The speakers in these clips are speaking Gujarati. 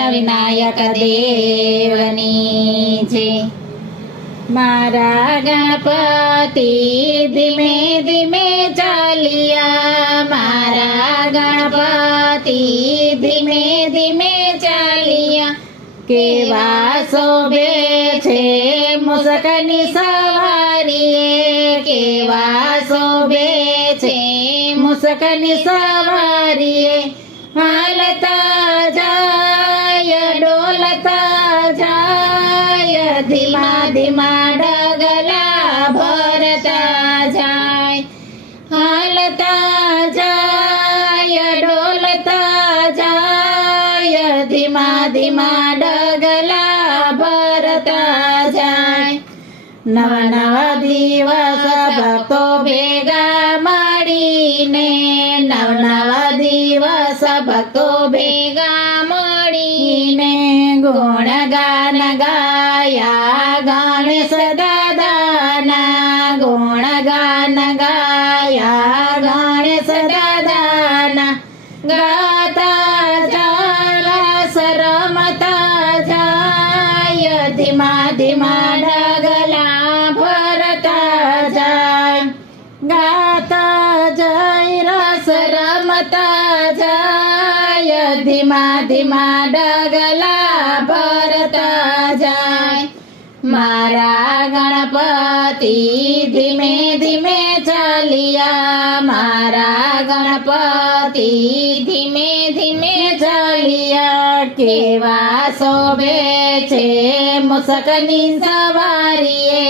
વિઘ્ન વિનાયક દેવની જય। મારા ગણપતિ ધીમે ધીમે ચાલ્યા, મારા ગણપતિ ધીમે ધીમે ચાલ્યા, કેવા શોભે છે મુસકની સવારીએ, કેવા શોભે છે મુસકની સવારીએ, હાલતા જાય ડોલતા જાય, ધીમા ધીમા ડગલા ભરતા જાય, હાલતા જાય ડોલતા જાય, ધીમા ધીમા ડગલા ભરતા જાય। નવા નવા દિવસ ભક્તો ભેગા મળીને, નવ નવા દિવસ ભક્તો ભેગા મળીને, ગુણગાન ગાયા ગણેશ દાદાના, ગુણગાન ગાયા ગણેશ દાદાના, ગાતા જાય રમતા જાય, ધીમા ધીમા ડગલા ભરતા જાય, ગાતા જાય રસ રમતા જાય, ધીમા ધીમા ડગલા ભરતા જાય। મારા ગણપતિ ધીમે ધીમે ચાલ્યા, મારા ગણપતિ ધીમે ધીમે ચાલ્યા, કેવા શોભે છે મુસકની સવારીએ,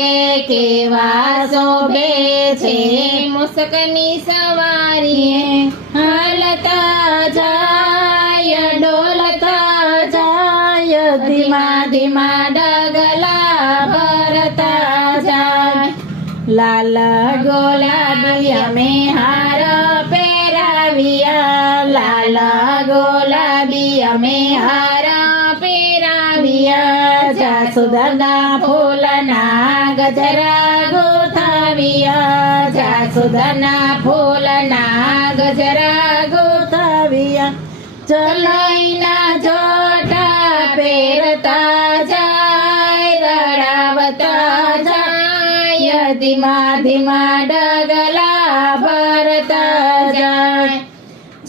કેવા શોભે છે મુસકની સવારીએ, હાલતા જાય ડોલતા જાય, ધીમા ધીમા ડગલા ભરતા જાય। લાલ ગુલાબી અમે હાર પહેરાવ્યા, લાલ ગુલાબી અમે હાર પહેરાવ્યા, જાસુદના ફૂલના ગજરા ગોથાવ્યા, જાસુદના ફૂલના ગજરા ગોથાવ્યા, ચલઈના જોટા પહેરતા જાય, રડાવતા જાય, ધીમા ધીમા ડગલા ભરતા જાય,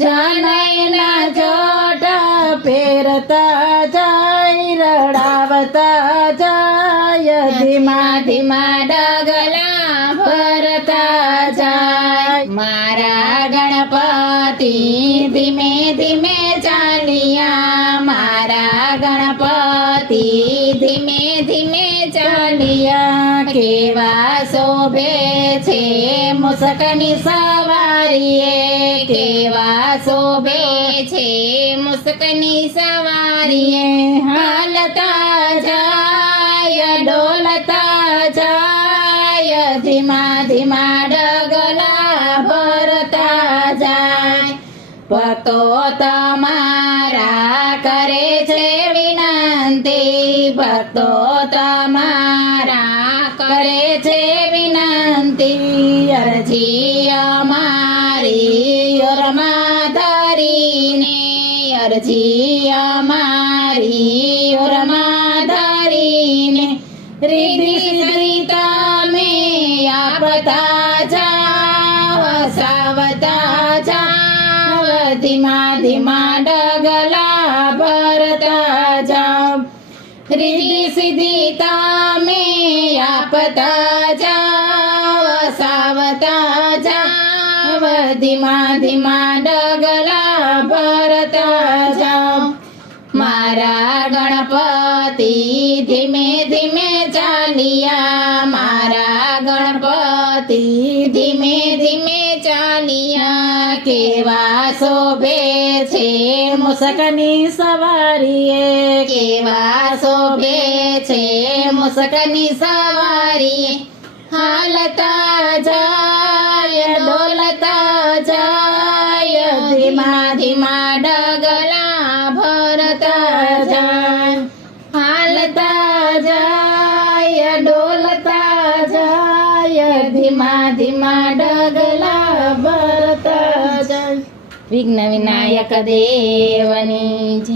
જનૈના જોટા પહેરતા જાય, રડાવતા જાય, ધીમા ધીમા ડગલા ભરતા જાય। મારા ગણપતિ ધીમે ધીમે ચાલ્યા, મારા ગણપતિ ધીમે ધીમે ચાલ્યા, કેવા શોભે છે મુસકની સવારીએ, કેવા શોભે છે મુસકની સવારીએ, હાલતા જાય ડોલતા જાય, ધીમા ધીમા ડગલા ભરતા જાય। ભક્તો તમારા કરે છે વિનંતી, ભક્તો તમારા કરે છે વિનંતી, અરજી અમારી ઓરમાં ધરીને, અરજી અમારી ઓરમાં ધરીને, રીધિ સિદ્ધિ તમે આપતા જાઓ, સાવતા જાઓ, ધીમા ધીમા ડગલા ભરતા જાઓ, રીધિ સિદ્ધિ તમે આપતા જાઓ, સાવતા જાઓ, ધીમા ધીમા ડગલા ભરતા જાઓ। મારા ગણપતિ ધીમે ધીમે ચાલ્યા, મારા ગણપતિ ધીમે ધીમે ચાલ્યા, કેવા શોભે છે મુસકની સવારીએ, કેવા શોભે છે મુસકની સવારીએ, હાલતા જાય ડોલતા જાય, ધીમા ધીમા ડગલા ભરતા જાય, હાલતા જાય ડોલતા જાય, ધીમા ધીમા ડગલા ભરતા જાય। વિઘ્ન વિનાયક દેવની જય।